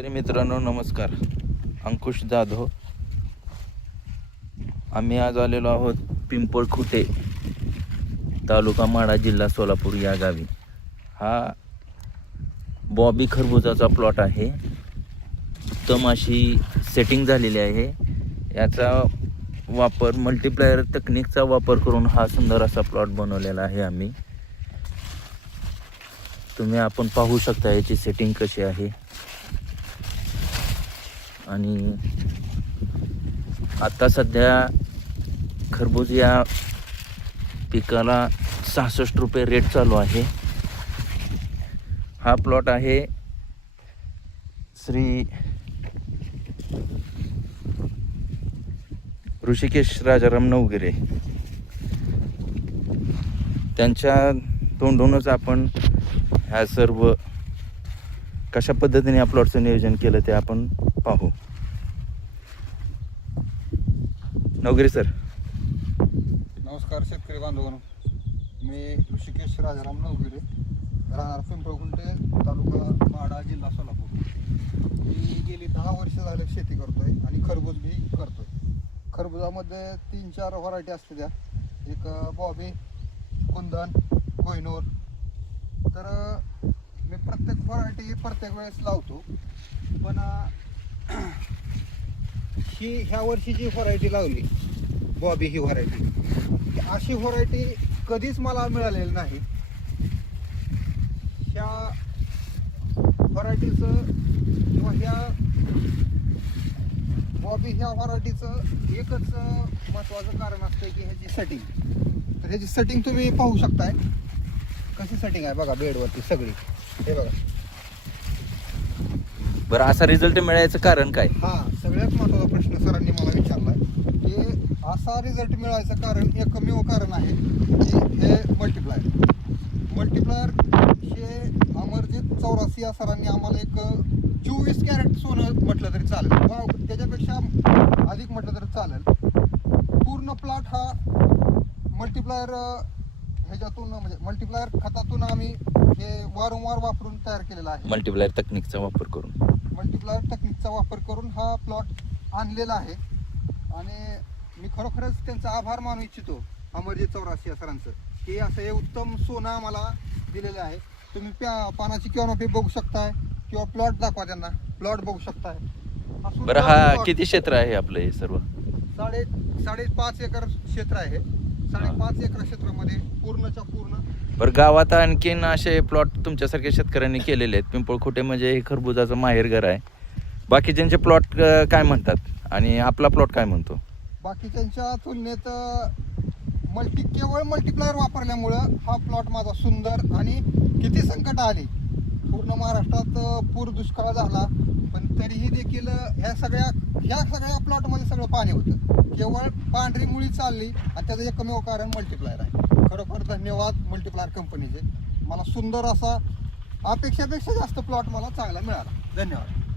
शेतकरी मित्रांनो नमस्कार. अंकुश जाधव. आम्ही आज आलेलो आहोत पिंपळ खुटे तालुका माडा जिल्हा सोलापूर या गावी. हा बॉबी खरबुजाचा प्लॉट आहे. उत्तम अशी सेटिंग झालेली आहे. याचा वापर मल्टीप्लायर तकनिकचा वापर करून हा सुंदर असा प्लॉट बनवलेला आहे आम्ही. तुम्ही आपण पाहू शकता याची सेटिंग कशी आहे. आणि आता सध्या खरबूज या पिकाला सहासष्ट रुपये रेट चालू आहे. हा प्लॉट आहे श्री ऋषिकेश राजाराम नवगिरे. त्यांच्या तोंडूनच आपण ह्या सर्व कशा पद्धतीने या प्लॉटचं नियोजन केलं ते आपण पाहू. नवगिरे सर. नमस्कार शेतकरी बांधवांनो. मी ऋषिकेश राजाराम नवगिरे राहणार पिंपळकुंटे तालुका माडा जिल्हा सोलापूर. मी गेली दहा वर्ष झाले शेती करतोय आणि खरबूज बी करतोय. खरबुजामध्ये तीन चार व्हरायटी असते त्या. एक बॉबी कुंदन कोहिनोर. तर प्रत्येक व्हरायटी प्रत्येक वेळेस लावतो. पण ही ह्या वर्षी जी व्हरायटी लावली बॉबी ही व्हरायटी अशी व्हरायटी कधीच मला मिळालेली नाही. ह्या व्हरायटीचं किंवा ह्या बॉबी ह्या व्हरायटीचं एकच महत्त्वाचं कारण असतं की ह्याची सेटिंग तर ह्याची सेटिंग तुम्ही पाहू शकताय. कशी सेटिंग आहे बघा बेडवरती सगळी. हे बघा. बरं असा रिझल्ट मिळायचं कारण काय? हा सगळ्यात महत्त्वाचा प्रश्न सरांनी मला विचारलाय. की असा रिझल्ट मिळायचं कारण एकमेव कारण आहे की हे मल्टिप्लायर मल्टिप्लायर हे अमरजित चौरासी या सरांनी आम्हाला एक चोवीस कॅरेट सोनं म्हटलं तरी चालेल. वा त्याच्यापेक्षा अधिक म्हटलं तरी चालेल. पूर्ण प्लॉट हा मल्टिप्लायर ह्याच्यातून म्हणजे मल्टिप्लायर खतातून आम्ही हे वारंवार वापरून तयार केलेला आहे. मल्टीप्लायर तकनिकचा वापर करून. मल्टिप्लायर टेक्निकचा वापर करून हा प्लॉट आणलेला आहे. आणि मी खरोखरच त्यांचा आभार मानू इच्छितो अमरजित चौराशी या सरांचं की असं हे उत्तम सोनं आम्हाला दिलेलं आहे. तुम्ही प्या पानाची कॅनोपी बघू शकताय किंवा प्लॉट दाखवा त्यांना प्लॉट बघू शकताय. हा सुंदर बरं हा plot. किती क्षेत्र आहे आपलं हे सर्व? साडे साडेपाच एकर क्षेत्र आहे. साडेपाच एकर क्षेत्रामध्ये पूर्णच्या पूर्ण बरं गावात आणखीन असे प्लॉट तुमच्यासारख्या शेतकऱ्यांनी केलेले आहेत. पिंपळखुटे म्हणजे हे खरबुजाचं माहेरघर आहे. बाकीच्यांचे प्लॉट काय म्हणतात? आणि आपला प्लॉट काय म्हणतो? बाकीच्यांच्या तुलनेत मल्टी केवळ मल्टीप्लायर वापरल्यामुळं हा प्लॉट माझा सुंदर आणि किती संकट आली. पूर्ण महाराष्ट्रात पूर दुष्काळ झाला. पण तरीही देखील ह्या सगळ्या ह्या सगळ्या प्लॉटमध्ये सगळं पाणी होतं. केवळ पांढरी मुळी चालली आणि त्याचं एकमेव कारण मल्टिप्लायर आहे. खरोखर धन्यवाद मल्टिप्लायर कंपनीचे मला सुंदर असा अपेक्षापेक्षा जास्त प्लॉट मला चांगला मिळाला. धन्यवाद.